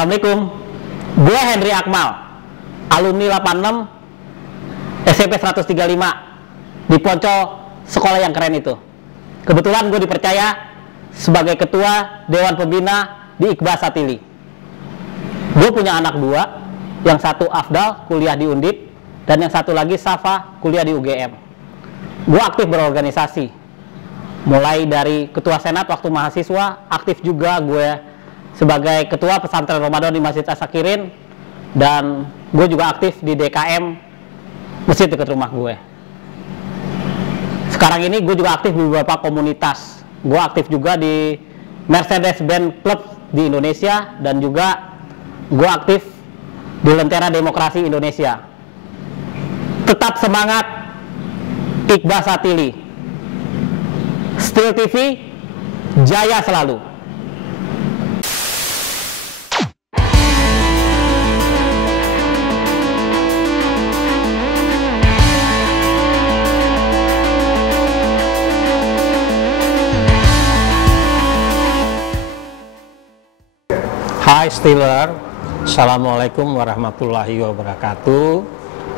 Assalamualaikum, gue Henry Akmal, alumni 86 SMP 135 di Poncol, sekolah yang keren itu. Kebetulan gue dipercaya sebagai ketua Dewan Pembina di Iqbal Satili. Gue punya anak dua, yang satu Afdal kuliah di Undip, dan yang satu lagi Safa kuliah di UGM. Gue aktif berorganisasi, mulai dari ketua senat waktu mahasiswa, aktif juga gue sebagai ketua pesantren Ramadan di Masjid As-Sakirin, dan gue juga aktif di DKM masjid dekat rumah gue. Sekarang ini gue juga aktif di beberapa komunitas. Gue aktif juga di Mercedes-Benz Club di Indonesia, dan juga gue aktif di Lentera Demokrasi Indonesia. Tetap semangat, Iqbal Satili. Steel TV, jaya selalu. Hai Steeler, Assalamualaikum warahmatullahi wabarakatuh.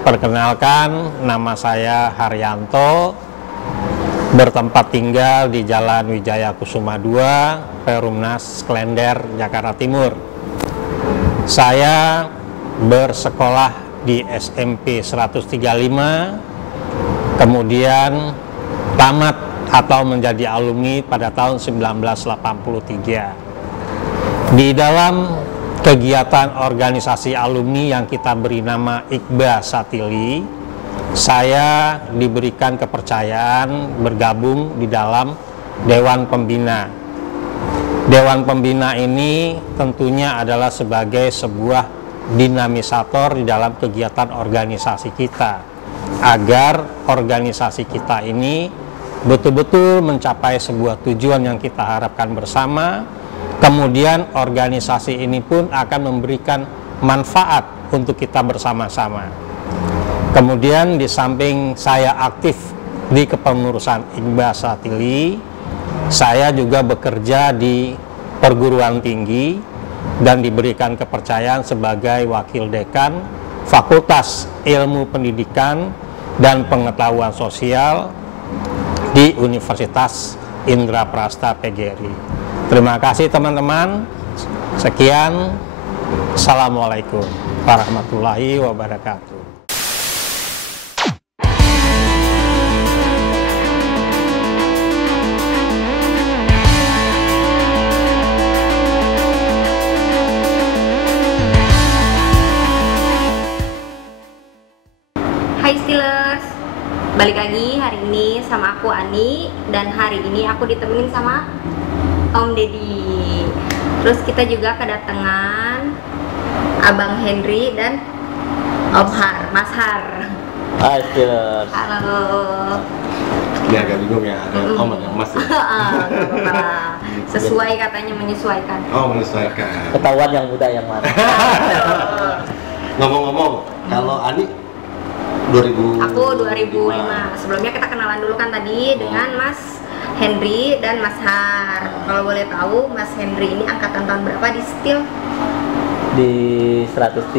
Perkenalkan, nama saya Haryanto, bertempat tinggal di Jalan Wijaya Kusuma 2, Perumnas Klender, Jakarta Timur. Saya bersekolah di SMP 135, kemudian tamat atau menjadi alumni pada tahun 1983. Di dalam kegiatan organisasi alumni yang kita beri nama Iqbal Satili, saya diberikan kepercayaan bergabung di dalam Dewan Pembina. Dewan Pembina ini tentunya adalah sebagai sebuah dinamisator di dalam kegiatan organisasi kita, agar organisasi kita ini betul-betul mencapai sebuah tujuan yang kita harapkan bersama. Kemudian organisasi ini pun akan memberikan manfaat untuk kita bersama-sama. Kemudian di samping saya aktif di kepengurusan Iqbal Satili, saya juga bekerja di perguruan tinggi dan diberikan kepercayaan sebagai wakil dekan Fakultas Ilmu Pendidikan dan Pengetahuan Sosial di Universitas Indraprasta PGRI. Terima kasih teman-teman. Sekian. Assalamualaikum warahmatullahi wabarakatuh. Hai Steelers, balik lagi hari ini sama aku Ani, dan hari ini aku ditemenin sama Om Deddy. Terus kita juga kedatangan Abang Henry dan Om Har, Mas Har. Hai Steelers. Halo. Ini agak bingung ya, ada Om ada Mas ya? Sesuai katanya, menyesuaikan. Oh, menyesuaikan. Ketahuan yang muda yang mana? Ngomong-ngomong, kalau Ani 2000... Aku 2005. Sebelumnya kita kenalan dulu kan tadi dengan Mas Henry dan Mas Har. Kalau boleh tahu, Mas Henry ini angkatan tahun berapa di Steel? Di 135,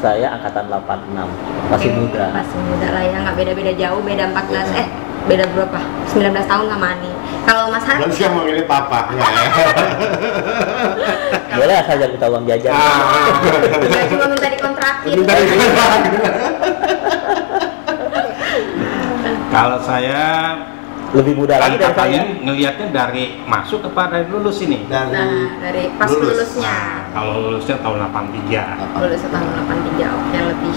saya angkatan 86, masih muda. Masih muda lah ya, nggak beda-beda jauh, beda 14, beda berapa? 19 tahun sama Ani. Kalau Mas Har? Nanti yang manggilnya papa, ya. Boleh asal jangan minta uang jajan. Nggak cuma minta dikontrakin. Kalau saya Lebih muda lagi dari saya. angkatannya ngelihatnya dari masuk apa dari lulus ini? Nah, dari pas lulusnya. Kalau lulusnya tahun 83. Lulus tahun 83, oke, lebih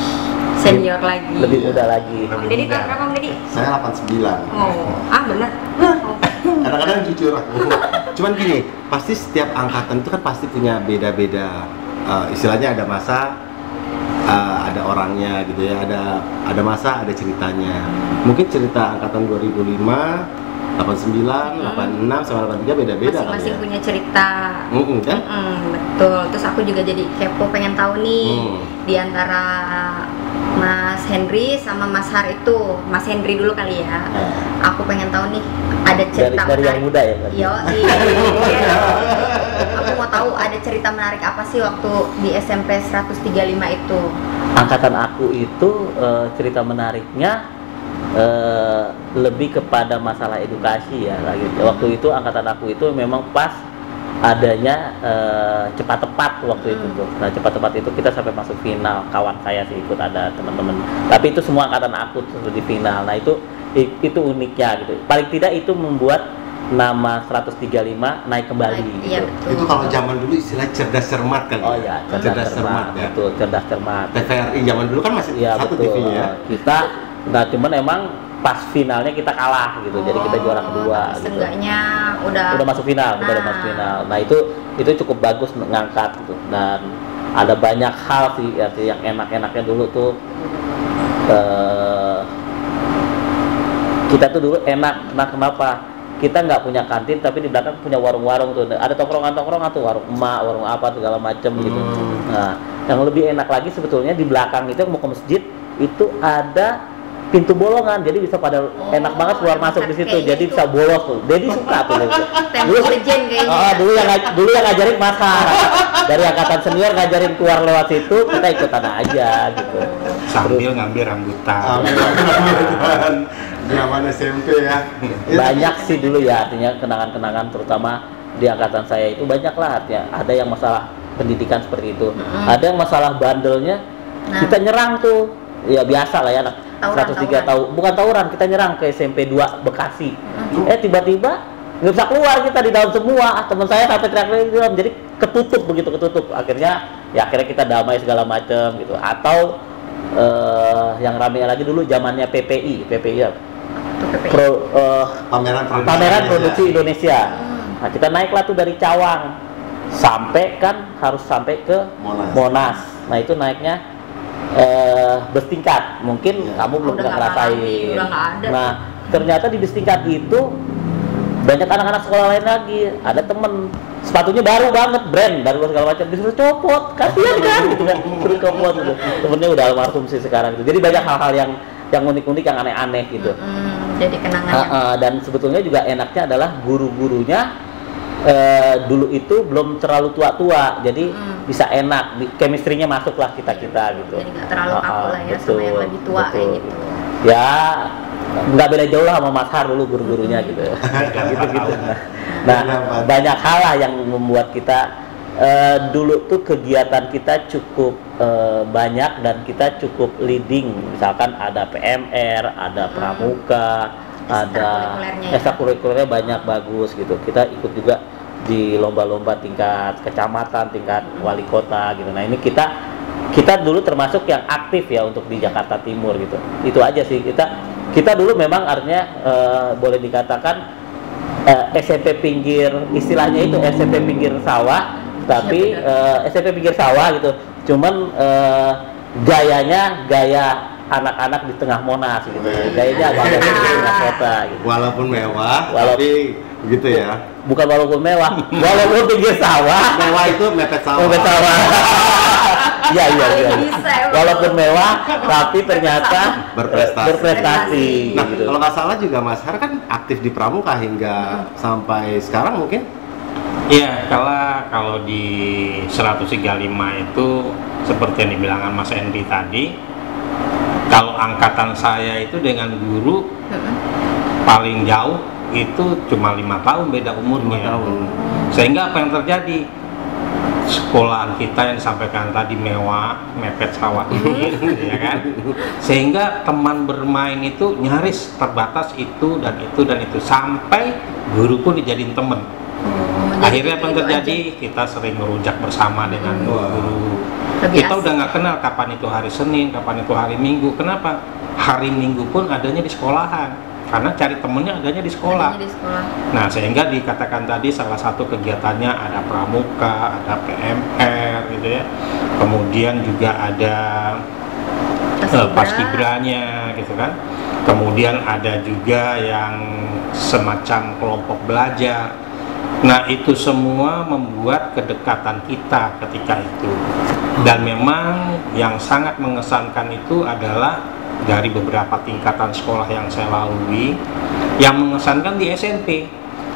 senior lagi. Lebih muda lagi. Om Deddy tahun berapa, Om Deddy? Saya 89. Oh, bener. Oh. Kadang-kadang jujur aku. Cuman gini, pasti setiap angkatan itu kan pasti punya beda-beda. Istilahnya ada masa, ada orangnya gitu ya, ada masa, ada ceritanya. Mungkin cerita angkatan 2005, 89, 86 sama 83 beda-beda kan Masing-masing ya. punya cerita. Kan? Betul. Terus aku juga jadi kepo, pengen tahu nih di antara Mas Henry sama Mas Har itu. Mas Henry dulu kali ya. Aku pengen tahu nih, ada cerita dari yang muda ya berarti? Iya. Aku mau tahu ada cerita menarik apa sih waktu di SMP 135 itu? Angkatan aku itu cerita menariknya lebih kepada masalah edukasi ya lagi. Waktu itu angkatan aku itu memang pas adanya cepat tepat waktu itu tuh. Nah cepat tepat itu kita sampai masuk final. Kawan saya sih ikut, ada teman-teman. Tapi itu semua angkatan aku tuh di final. Nah itu uniknya gitu. Paling tidak itu membuat nama 135 naik kembali. Iya Gitu. betul. Itu kalau zaman dulu istilah cerdas cermat kali. Oh ya, cerdas cermat ya. betul, cerdas cermat. TVRI zaman dulu kan masih Iya satu betul. TV-nya. Kita, nah cuman emang pas finalnya kita kalah gitu, jadi kita juara kedua. Tapi Gitu. seenggaknya udah Masuk final, kita udah Nah. masuk final. Nah itu cukup bagus ngangkat gitu. Dan ada banyak hal sih yang enak-enaknya dulu tuh. Kita tuh dulu enak, nah kenapa? Kita nggak punya kantin, tapi di belakang punya warung-warung tuh. Ada tongkrongan-tongkrongan tuh, warung emak, warung apa segala macem gitu. Nah, yang lebih enak lagi sebetulnya di belakang itu mau ke masjid itu ada pintu bolongan, jadi bisa pada enak banget keluar masuk di situ. kayak Jadi gitu. bisa bolos tuh. Jadi suka tuh. Tempo Urgent kayaknya. Dulu yang ngajarin masar. Dari angkatan senior ngajarin keluar lewat situ, kita ikutan aja gitu. Sambil ngambil rambutan. Zaman SMP ya. Banyak sih dulu ya, artinya kenangan-kenangan terutama di angkatan saya itu banyak lah artinya. Ada yang masalah pendidikan seperti itu, ada yang masalah bandelnya. Nah. Kita nyerang tuh, ya biasa lah ya anak Tawuran, 103 tahun, bukan tawuran, kita nyerang ke SMP 2 Bekasi. Tiba-tiba nggak bisa keluar, kita di dalam semua. Teman saya sampai teriak-teriak di dalam, jadi ketutup akhirnya kita damai segala macam gitu. Atau yang rame lagi dulu zamannya PPI ya. Pameran Produksi Indonesia. Nah, kita naiklah tuh dari Cawang harus sampai ke Monas. Nah, itu naiknya bertingkat. Mungkin kamu belum Udah pernah nggak ngerasain. alami, udah nggak ada. Nah, ternyata di bertingkat itu banyak anak-anak sekolah lain lagi. Ada temen sepatunya baru banget, brand baru segala macam, disuruh copot, kasihan kan gitu kan, suruh copot gitu. Temennya udah almarhum sih sekarang gitu. Jadi banyak hal-hal yang unik-unik, yang aneh-aneh gitu. Jadi kenangannya. Dan sebetulnya juga enaknya adalah guru-gurunya dulu itu belum terlalu tua-tua, jadi bisa enak, chemistry-nya masuklah kita gitu. Jadi nggak terlalu kaku lah ya Betul, sama yang lebih tua kayak betul. gitu. Ya nggak beda jauh lah sama Mas Har dulu guru-gurunya gitu. Gitu. Nah banyak hal lah yang membuat kita dulu tuh kegiatan kita cukup banyak dan kita cukup leading. Misalkan ada PMR, ada pramuka, ada ekstrakurikulernya banyak, bagus gitu. Kita ikut juga di lomba-lomba tingkat kecamatan, tingkat wali kota gitu. Nah ini kita dulu termasuk yang aktif ya untuk di Jakarta Timur gitu. Itu aja sih, kita dulu memang artinya boleh dikatakan SMP pinggir, istilahnya itu SMP pinggir sawah, tapi SMP pinggir sawah gitu. Cuman gayanya gaya anak-anak di tengah Monas gitu. Gayanya agak di tengah kota gitu. Walaupun mewah, tapi gitu ya. Bukan walaupun mewah, walaupun pinggir sawah. Mewah itu mepet sawah. Mepet sawah. Iya. Walaupun mewah, tapi ternyata berprestasi. Nah, gitu. kalau nggak salah juga Mas Har kan aktif di Pramuka hingga sampai sekarang mungkin. Iya, kalau di 135 itu seperti yang dibilangkan Mas Hendy tadi, kalau angkatan saya itu dengan guru paling jauh itu cuma 5 tahun beda umurnya. Sehingga apa yang terjadi? Sekolahan kita yang disampaikan tadi mewah, mepet sawah ini, ya kan? Sehingga teman bermain itu nyaris terbatas itu dan itu sampai guru pun dijadiin teman. Akhirnya apa yang terjadi? Kita sering merujak bersama dengan guru. Kita udah nggak kenal kapan itu hari Senin, kapan itu hari Minggu. Kenapa? Hari Minggu pun adanya di sekolahan. Karena cari temennya adanya di sekolah. Nah, sehingga dikatakan tadi salah satu kegiatannya ada pramuka, ada PMR gitu ya. Kemudian juga ada paskibranya gitu kan. Kemudian ada juga yang semacam kelompok belajar. Nah, itu semua membuat kedekatan kita ketika itu. Dan memang yang sangat mengesankan itu adalah dari beberapa tingkatan sekolah yang saya lalui, yang mengesankan di SMP.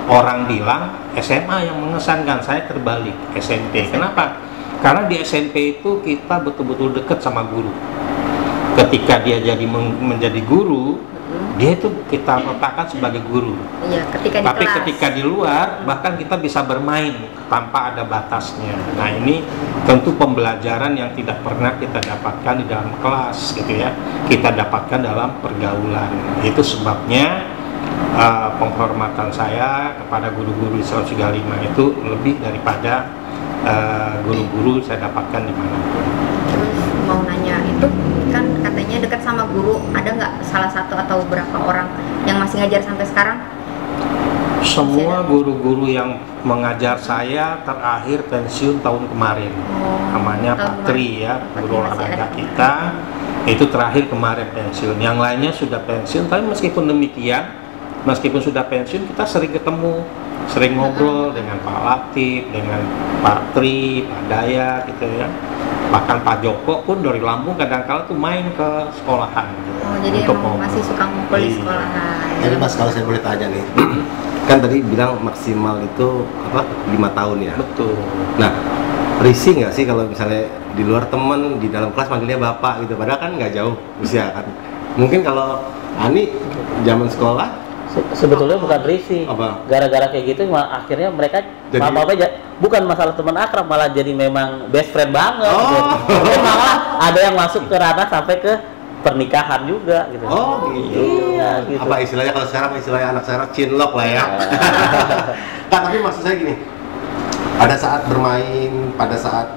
orang bilang SMA yang mengesankan, saya terbalik SMP. Kenapa? Karena di SMP itu kita betul-betul dekat sama guru. Ketika dia menjadi guru, dia itu kita letakkan sebagai guru. Iya, ketika di Tapi kelas. ketika di luar, bahkan kita bisa bermain tanpa ada batasnya. Nah, ini tentu pembelajaran yang tidak pernah kita dapatkan di dalam kelas, gitu ya. Kita dapatkan dalam pergaulan. Itu sebabnya penghormatan saya kepada guru-guru di 135 itu lebih daripada guru-guru saya dapatkan di manapun. Terus mau nanya, itu kan katanya dekat sama guru, ada nggak salah satu atau beberapa orang yang masih ngajar sampai sekarang? Semua guru-guru yang mengajar saya terakhir pensiun tahun kemarin. Namanya tahun Pak Tri ya, kemarin. guru Masih olahraga ada. kita. Itu terakhir kemarin pensiun. Yang lainnya sudah pensiun, tapi meskipun demikian, meskipun sudah pensiun, kita sering ketemu, sering ngobrol dengan Pak Latif, dengan Pak Tri, Pak Daya gitu ya. Bahkan Pak Joko pun dari Lampung kadang-kala tuh main ke sekolahan gitu. Oh, jadi untuk emang masih suka ngumpul di Iya. sekolahan. Jadi Mas, kalau saya boleh tanya nih, kan tadi bilang maksimal itu apa 5 tahun ya. Betul. Nah, risih nggak sih kalau misalnya di luar temen, di dalam kelas manggilnya bapak gitu, padahal kan nggak jauh usia kan. Mungkin kalau Ani zaman sekolah Sebetulnya bukan risih, Apa? gara-gara kayak gitu akhirnya mereka Jadi- maaf aja, bukan masalah teman akrab, malah jadi memang best friend banget. Oh. Gitu. Jadi malah ada yang masuk ke ranah sampai ke pernikahan juga gitu. oh gitu. Iya, gitu. Apa istilahnya kalau sekarang istilahnya anak saya cinlok lah ya. Nah, tapi maksud saya gini, pada saat bermain, pada saat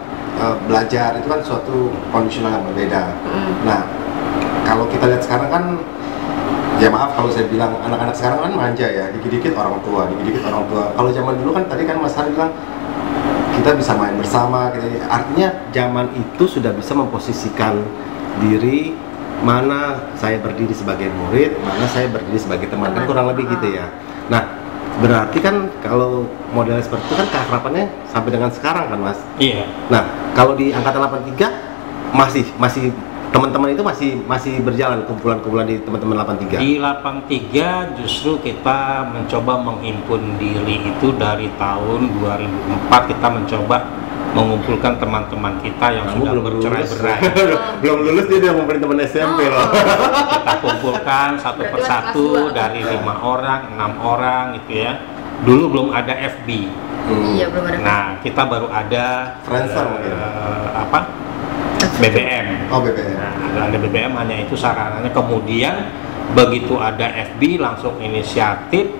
belajar itu kan suatu kondisional yang berbeda. Nah, kalau kita lihat sekarang kan, ya maaf kalau saya bilang anak-anak sekarang kan manja ya, dikit-dikit orang tua, dikit-dikit orang tua. Kalau zaman dulu kan tadi kan Mas Hari bilang kita bisa main bersama, gitu. Artinya zaman itu sudah bisa memposisikan diri, mana saya berdiri sebagai murid, mana saya berdiri sebagai teman, kan kurang lebih gitu ya. Nah, berarti kan kalau modelnya seperti itu kan keakrabannya sampai dengan sekarang kan Mas. Iya. Nah, kalau di angkatan 83 masih teman-teman itu masih berjalan kumpulan-kumpulan di teman-teman 83. Di 83 justru kita mencoba menghimpun diri itu dari tahun 2004 kita mencoba mengumpulkan teman-teman kita yang Kamu sudah belum bercerai-berai. belum lulus dia udah ngumpulin teman SMP loh. Kita kumpulkan satu Berarti persatu masih kelas 2. dari 5 orang, 6 orang gitu ya. Dulu belum ada FB. Iya, belum ada. Nah, kita baru ada Friendster mungkin. apa? BBM. Oh, BBM. Nah, ada BBM, hanya itu sarananya. Kemudian begitu ada FB langsung inisiatif,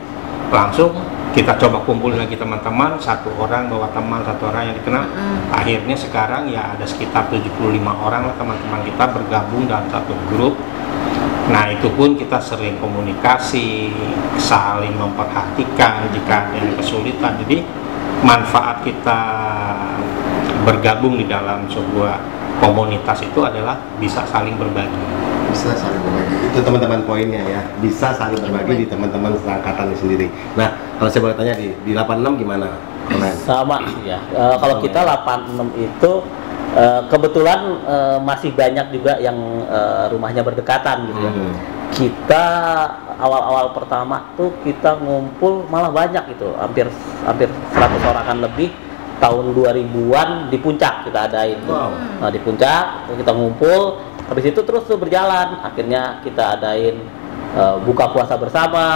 langsung kita coba kumpul lagi teman-teman, satu orang bawa teman, satu orang yang dikenal. Akhirnya sekarang ya ada sekitar 75 orang lah teman-teman kita bergabung dalam satu grup. Nah, itu pun kita sering komunikasi, saling memperhatikan jika ada yang kesulitan. Jadi manfaat kita bergabung di dalam sebuah komunitas itu adalah bisa saling berbagi. Bisa saling berbagi. Itu teman-teman poinnya ya. Bisa saling berbagi di teman-teman seangkatan sendiri. Nah, kalau saya boleh tanya di 86 gimana? Komen. Sama sih ya. Kalau kita 86 itu kebetulan masih banyak juga yang rumahnya berdekatan gitu ya. Kita awal-awal pertama tuh kita ngumpul malah banyak gitu, hampir 100 orangan lebih. Tahun 2000-an di puncak kita adain. Wow. Nah, di puncak kita ngumpul, habis itu terus tuh berjalan. Akhirnya kita adain buka puasa bersama,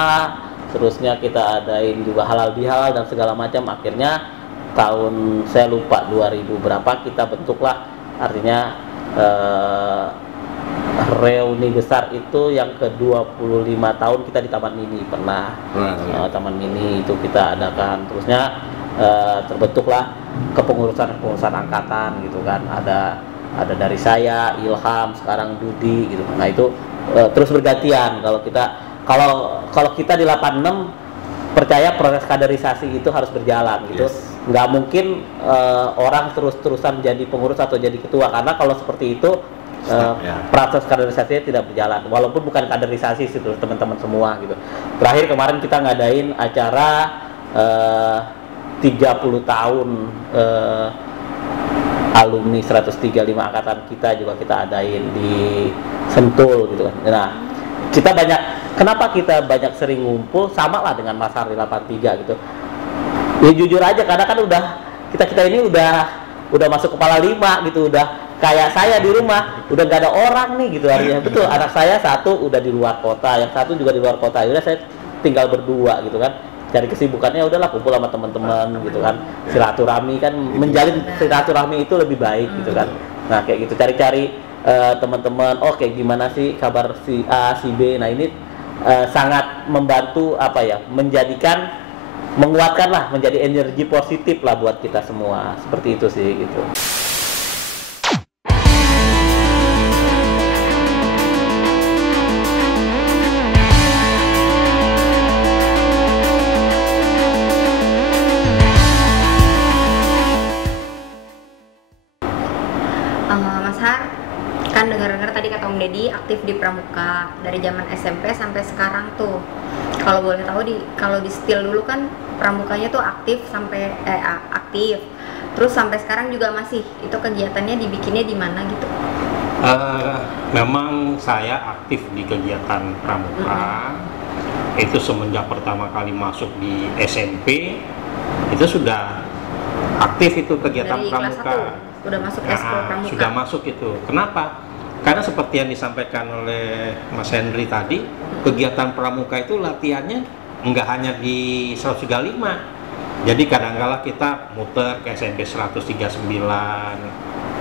terusnya kita adain juga halal bihalal dan segala macam. Akhirnya tahun saya lupa 2000 berapa kita bentuklah, artinya reuni besar itu yang ke-25 tahun kita di Taman Mini pernah. Taman Mini itu kita adakan, terusnya terbentuklah kepengurusan angkatan gitu kan, ada dari saya, Ilham, sekarang Dudi gitu. Nah itu terus bergantian. Kalau kita di 86 percaya proses kaderisasi itu harus berjalan gitu. Nggak mungkin orang terus-terusan jadi pengurus atau jadi ketua, karena kalau seperti itu proses kaderisasinya tidak berjalan, walaupun bukan kaderisasi sih teman-teman semua gitu. Terakhir kemarin kita ngadain acara 30 tahun alumni 135 angkatan kita juga kita adain di Sentul gitu kan. Nah, kita banyak kenapa kita banyak sering ngumpul, sama lah dengan Mas Har di 83 gitu. Ya jujur aja, karena kan kita ini udah masuk kepala 5 gitu, udah kayak saya di rumah udah gak ada orang nih gitu artinya. Betul, anak saya satu udah di luar kota, yang satu juga di luar kota, udah saya tinggal berdua gitu kan. Cari kesibukannya udahlah kumpul sama teman-teman gitu kan, silaturahmi kan, menjalin silaturahmi itu lebih baik gitu kan. Nah kayak gitu, cari-cari teman-teman, oke gimana sih kabar si A, si B. Nah ini sangat membantu menguatkan lah, menjadi energi positif lah buat kita semua, seperti itu sih gitu. Mas Har, kan dengar-dengar tadi kata Om Deddy aktif di Pramuka dari zaman SMP sampai sekarang tuh. Kalau boleh tahu kalau di Steel dulu kan Pramukanya tuh aktif sampai aktif. Terus sampai sekarang juga masih. Itu kegiatannya dibikinnya di mana gitu? Memang saya aktif di kegiatan Pramuka. Itu semenjak pertama kali masuk di SMP itu sudah aktif itu kegiatan dari Pramuka. Kelas 1 udah masuk Eskul Pramuka. Sudah masuk itu. Kenapa? Karena seperti yang disampaikan oleh Mas Hendri tadi, kegiatan Pramuka itu latihannya nggak hanya di 135. Jadi kadang-kala kita muter ke SMP 139,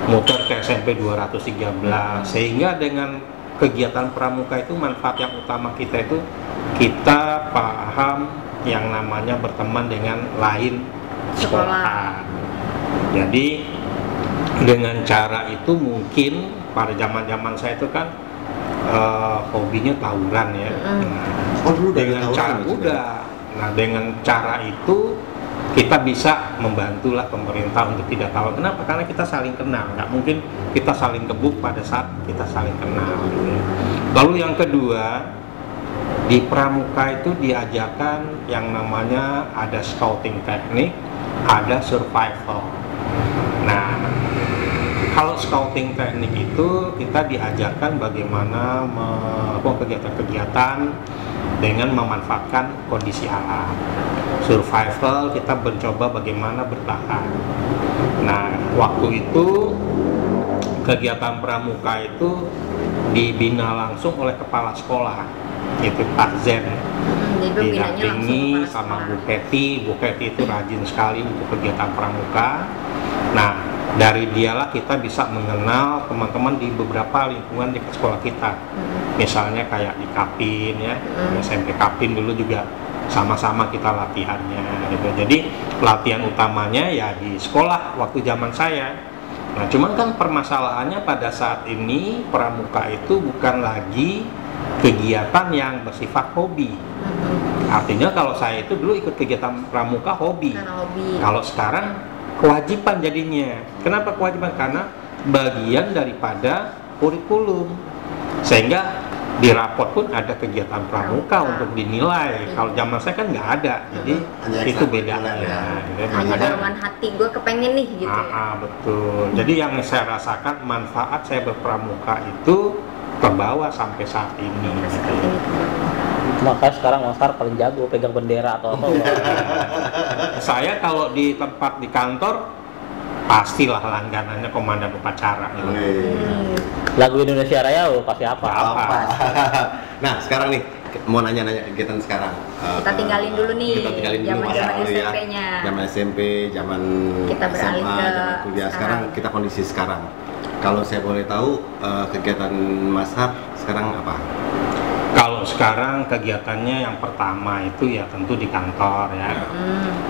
muter ke SMP 213, sehingga dengan kegiatan Pramuka itu manfaat yang utama kita itu kita paham yang namanya berteman dengan lain sekolah. Jadi dengan cara itu mungkin pada zaman saya itu kan hobinya tawuran ya. Dengan cara dengan cara itu kita bisa membantulah pemerintah untuk tidak tahu. Kenapa? Karena kita saling kenal. Nggak mungkin kita saling gebuk pada saat kita saling kenal. Gitu ya. Lalu yang kedua, di Pramuka itu diajarkan yang namanya ada scouting teknik, ada survival. Nah, kalau scouting teknik itu kita diajarkan bagaimana kegiatan-kegiatan dengan memanfaatkan kondisi alam. Survival kita mencoba bagaimana bertahan. Nah, waktu itu kegiatan Pramuka itu dibina langsung oleh kepala sekolah, itu Pak Zen. Didampingi sama Bu Keti. Bu Keti itu rajin sekali untuk kegiatan Pramuka. Nah, dari dialah kita bisa mengenal teman-teman di beberapa lingkungan di sekolah kita. Misalnya kayak di Kapin ya, SMP Kapin dulu juga sama-sama kita latihannya gitu. Jadi latihan utamanya ya di sekolah waktu zaman saya. Nah, cuman kan permasalahannya pada saat ini Pramuka itu bukan lagi kegiatan yang bersifat hobi. Artinya kalau saya itu dulu ikut kegiatan Pramuka hobi. Kalau sekarang kewajiban jadinya. Kenapa kewajiban? Karena bagian daripada kurikulum. Sehingga di rapot pun ada kegiatan Pramuka untuk dinilai. Kalau zaman saya kan nggak ada, jadi itu bedanya. Hanya dorongan hati gue kepengen nih gitu. Betul. Jadi yang saya rasakan manfaat saya berpramuka itu terbawa sampai saat ini. Makanya sekarang Mas Har paling jago pegang bendera atau apa. Saya kalau di tempat di kantor pastilah langganannya komandan upacara. Lagu Indonesia Raya pasti apa? Nah sekarang nih mau nanya-nanya kegiatan sekarang. Kita tinggalin dulu nih. Kita tinggalin dulu zaman SMP-nya. Zaman SMP, zaman kita beralih SMA, ke zaman kuliah. Sekarang kita kondisi sekarang. Kalau saya boleh tahu kegiatan Mas Har sekarang apa? Kalau sekarang kegiatannya yang pertama itu ya tentu di kantor ya.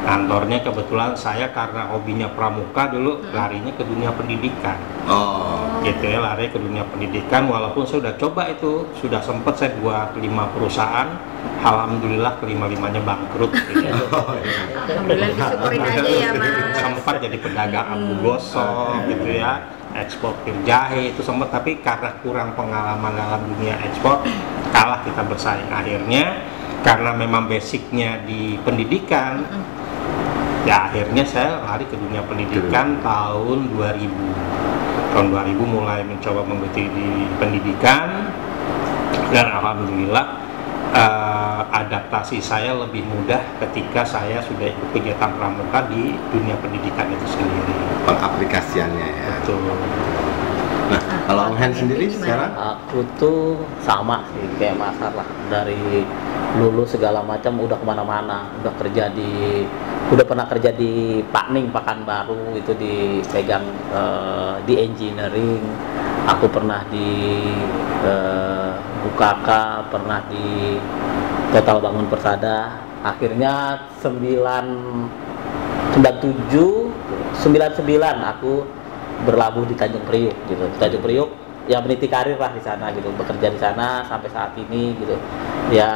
Kantornya kebetulan saya karena hobinya pramuka dulu larinya ke dunia pendidikan. Gitu ya, lari ke dunia pendidikan walaupun saya sudah coba itu, sudah sempat saya buat 5 perusahaan. Alhamdulillah kelima-limanya bangkrut gitu. Alhamdulillah disyukurin aja ya Mas. Sempat jadi pedagang abu gosok gitu ya. Eksportir jahe itu sempat, tapi karena kurang pengalaman dalam dunia ekspor kalah kita bersaing. Akhirnya karena memang basicnya di pendidikan ya akhirnya saya lari ke dunia pendidikan tahun 2000 mulai mencoba menggeluti di pendidikan dan alhamdulillah adaptasi saya lebih mudah ketika saya sudah ikut kegiatan pramuka di dunia pendidikan itu sendiri. Pengaplikasiannya ya. Betul. Nah, kalau Om Hen sendiri sekarang? Aku tuh sama sih kayak Mas Har lah, dari lulus segala macam udah kemana-mana, udah pernah kerja di Pakning Pekanbaru itu dipegang di engineering. Aku pernah di Bukaka, pernah di Total Bangun Persada. Akhirnya 99 aku berlabuh di Tanjung Priuk gitu. Tanjung Priuk ya meniti karir lah di sana gitu, bekerja di sana sampai saat ini gitu. Ya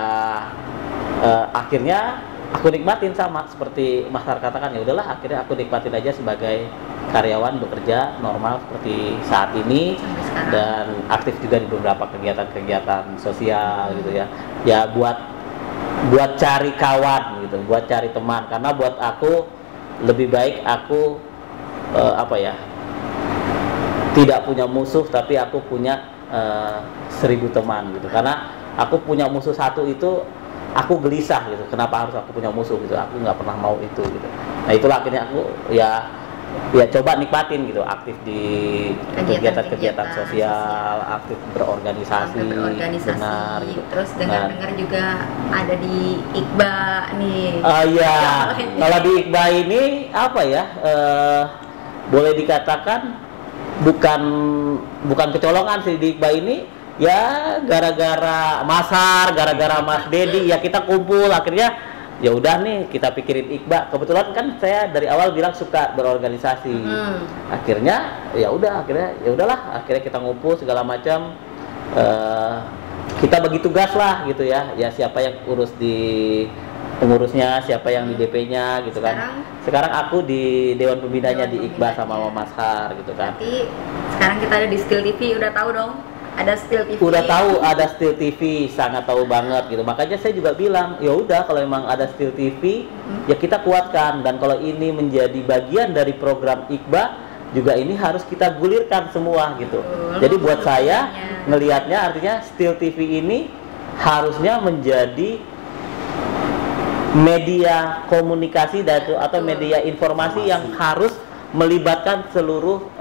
akhirnya aku nikmatin sama seperti Mas Har katakan, ya udahlah akhirnya aku nikmatin aja sebagai karyawan bekerja normal seperti saat ini dan aktif juga di beberapa kegiatan-kegiatan sosial gitu ya. Ya buat cari kawan gitu, buat cari teman, karena buat aku lebih baik aku tidak punya musuh tapi aku punya 1000 teman gitu. Karena aku punya musuh satu itu aku gelisah gitu, kenapa harus aku punya musuh gitu, aku nggak pernah mau itu gitu. Nah itulah akhirnya aku ya coba nikmatin gitu, aktif di kegiatan-kegiatan sosial, aktif berorganisasi, benar gitu. Terus dengar-dengar juga ada di Iqba nih. Iya, kalau di Iqba ini apa ya, boleh dikatakan bukan kecolongan sih di Iqba ini. Ya gara-gara Mas Har, gara-gara Mas Dedi ya kita kumpul, akhirnya ya udah nih kita pikirin Iqba. Kebetulan kan saya dari awal bilang suka berorganisasi. Akhirnya ya udahlah akhirnya kita ngumpul segala macam, kita bagi tugas lah gitu ya. Ya siapa yang urus di pengurusnya, siapa yang di DP-nya gitu kan. Sekarang aku di Dewan Pembinanya di Iqba sama Mas Har gitu kan. Berarti sekarang kita ada di Skill TV, udah tahu dong? Ada Still TV. Udah tahu ada Still TV, sangat tahu banget gitu. Makanya saya juga bilang, ya udah kalau memang ada Still TV, ya kita kuatkan. Dan kalau ini menjadi bagian dari program Iqba, juga ini harus kita gulirkan semua gitu. Jadi buat saya ngelihatnya artinya Still TV ini harusnya menjadi media komunikasi atau media informasi yang harus melibatkan seluruh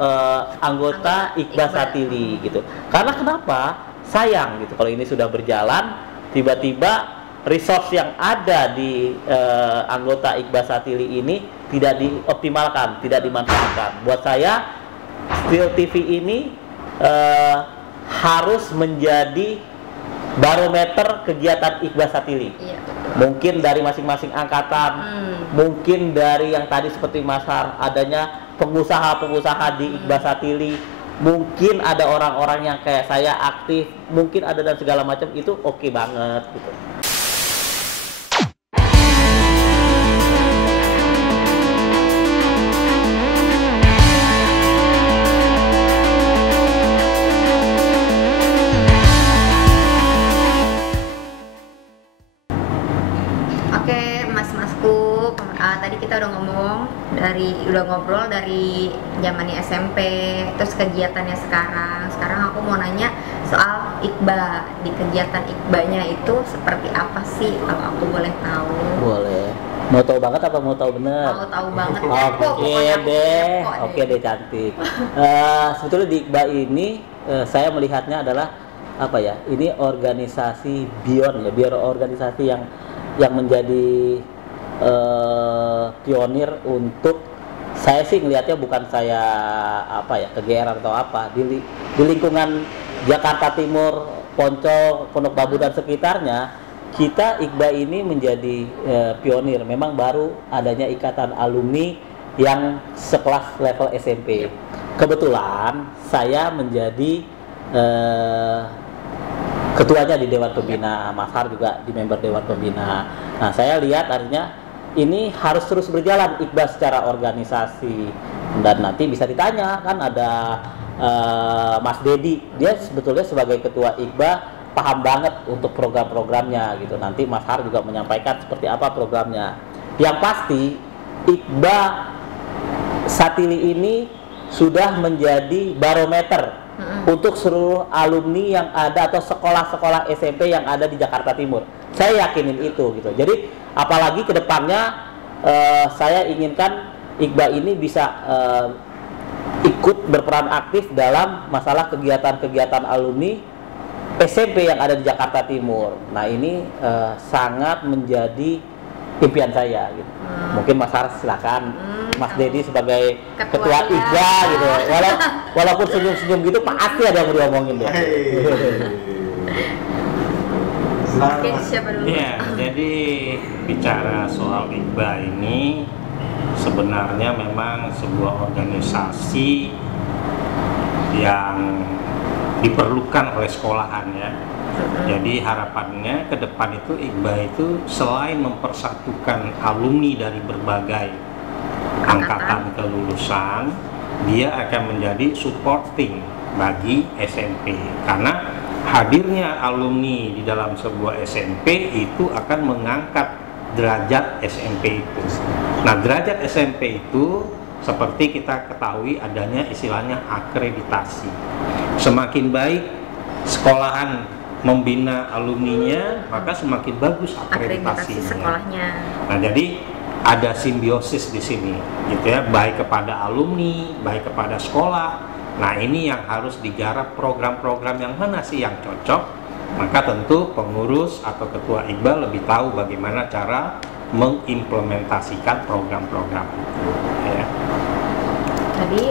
anggota Iqba Satili gitu. Karena kenapa? Sayang gitu kalau ini sudah berjalan, tiba-tiba resource yang ada di anggota Iqba Satili ini tidak dioptimalkan, tidak dimanfaatkan. Buat saya Still TV ini harus menjadi barometer kegiatan Iqba Satili. Iya. Mungkin dari masing-masing angkatan, mungkin dari yang tadi seperti Mas Har, adanya pengusaha-pengusaha di Iqba Satili, mungkin ada orang-orang yang kayak saya aktif, mungkin ada dan segala macam, itu oke banget gitu. Tadi kita udah ngobrol dari zamannya SMP, terus kegiatannya sekarang. Sekarang aku mau nanya soal Iqba. Di kegiatan Iqbanya itu seperti apa sih, kalau aku boleh tahu? Boleh. Mau tahu banget apa mau tahu bener? Mau tahu banget. Oke deh cantik. Sebetulnya di Iqba ini saya melihatnya adalah apa ya? Ini organisasi biar organisasi yang menjadi pionir untuk, saya sih ngelihatnya bukan saya kegeeran atau apa, di lingkungan Jakarta Timur, Poncol, Pondok Bambu dan sekitarnya, kita Iqba ini menjadi pionir. Memang baru adanya ikatan alumni yang sekelas level SMP. Kebetulan saya menjadi ketuanya di Dewan Pembina, Mas Har juga di member Dewan Pembina. Nah saya lihat artinya ini harus terus berjalan Iqba secara organisasi. Dan nanti bisa ditanya, kan ada Mas Dedi, dia sebetulnya sebagai ketua Iqba paham banget untuk program-programnya gitu. Nanti Mas Har juga menyampaikan seperti apa programnya. Yang pasti Iqba Satili ini sudah menjadi barometer untuk seluruh alumni yang ada atau sekolah-sekolah SMP yang ada di Jakarta Timur. Saya yakinin itu gitu. Jadi apalagi kedepannya saya inginkan Iqbal ini bisa ikut berperan aktif dalam masalah kegiatan-kegiatan alumni SMP yang ada di Jakarta Timur. Nah ini sangat menjadi impian saya gitu. Mungkin Mas Har silakan, Mas Dedi sebagai ketua IGA gitu. Walaupun senyum-senyum gitu pasti ada yang mau diomongin deh. Oke, siapa dulu? Ya, jadi bicara soal IGBA ini sebenarnya memang sebuah organisasi yang diperlukan oleh sekolahan ya. Jadi harapannya ke depan itu IGBA itu selain mempersatukan alumni dari berbagai angkatan kelulusan, dia akan menjadi supporting bagi SMP, karena hadirnya alumni di dalam sebuah SMP itu akan mengangkat derajat SMP itu. Nah, derajat SMP itu seperti kita ketahui adanya istilahnya akreditasi. Semakin baik sekolahan membina alumninya, maka semakin bagus akreditasinya. Sekolahnya. Nah, jadi ada simbiosis di sini, gitu ya, baik kepada alumni, baik kepada sekolah. Nah, ini yang harus digarap, program-program yang mana sih yang cocok. Maka tentu pengurus atau ketua IGBA lebih tahu bagaimana cara mengimplementasikan program-program itu ya. Tadi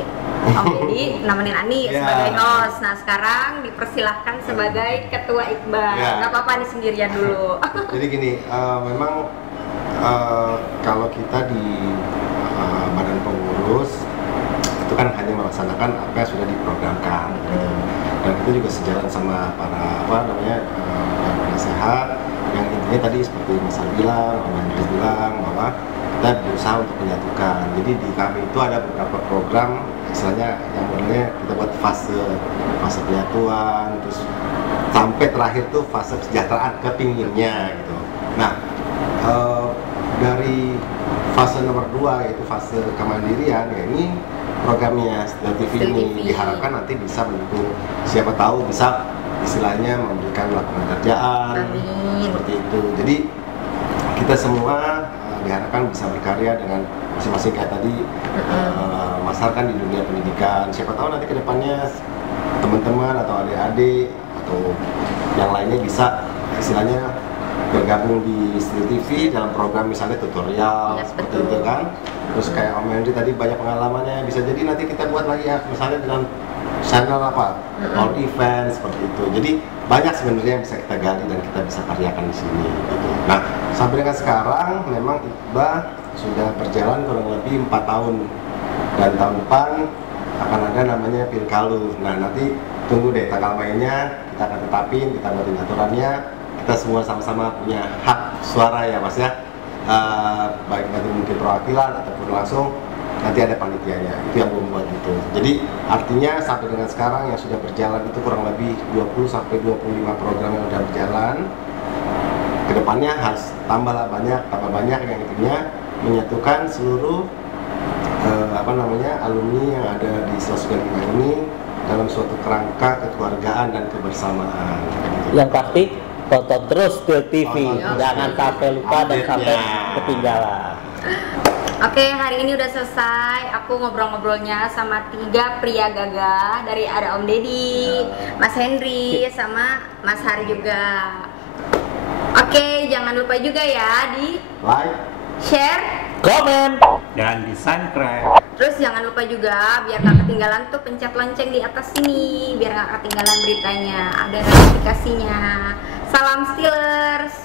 Om Dedi nemenin Ani sebagai host. Nah, sekarang dipersilahkan sebagai ketua IGBA. Nggak apa-apa nih, sendirian dulu. Jadi gini, memang kalau kita di badan pengurus itu kan hanya melaksanakan apa yang sudah diprogramkan gitu. Dan itu juga sejalan sama para penasehat yang intinya tadi seperti Mas Al bilang, Om Andres bilang bahwa kita berusaha untuk menyatukan. Jadi di kami itu ada beberapa program istilahnya yang sebenarnya kita buat fase penyatuan, terus sampai terakhir tuh fase kesejahteraan kepinginnya gitu. Nah, dari fase nomor 2 yaitu fase kemandirian, ya ini programnya Setia TV ini diharapkan nanti bisa mendukung, siapa tahu bisa istilahnya memberikan lapangan kerjaan. Amin. Seperti itu. Jadi kita semua diharapkan bisa berkarya dengan masing-masing kayak tadi Mas Har kan di dunia pendidikan, siapa tahu nanti kedepannya teman-teman atau adik-adik atau yang lainnya bisa istilahnya bergabung di Setia TV dalam program misalnya tutorial, seperti itu kan. Terus kayak Om Henry tadi banyak pengalamannya, bisa jadi nanti kita buat lagi ya misalnya dengan channel apa, all event seperti itu. Jadi banyak sebenarnya yang bisa kita gali dan kita bisa karyakan di sini gitu. Nah, sampai dengan sekarang memang IGBA sudah berjalan kurang lebih 4 tahun, dan tahun depan akan ada namanya Pilkalu. Nah, nanti tunggu deh tanggal mainnya, kita akan tetapin, kita buatin aturannya. Kita semua sama-sama punya hak suara ya Mas ya, baik nanti mungkin perwakilan ataupun langsung nanti ada panitianya, itu yang membuat itu. Jadi artinya sampai dengan sekarang yang sudah berjalan itu kurang lebih 20-25 program yang sudah berjalan. Kedepannya harus tambah banyak yang intinya menyatukan seluruh alumni yang ada di 105 ini dalam suatu kerangka kekeluargaan dan kebersamaan. Yang pasti tonton terus Setia TV, jangan sampai lupa dan sampai ketinggalan. Oke, hari ini udah selesai. Aku ngobrol-ngobrolnya sama 3 pria gagah, dari ada Om Dedi, Mas Henry, sama Mas Har juga. Oke, jangan lupa juga ya di like, share, komen, dan di subscribe. terus jangan lupa juga biar gak ketinggalan tuh pencet lonceng di atas sini biar gak ketinggalan beritanya, ada notifikasinya. Salam Steelers.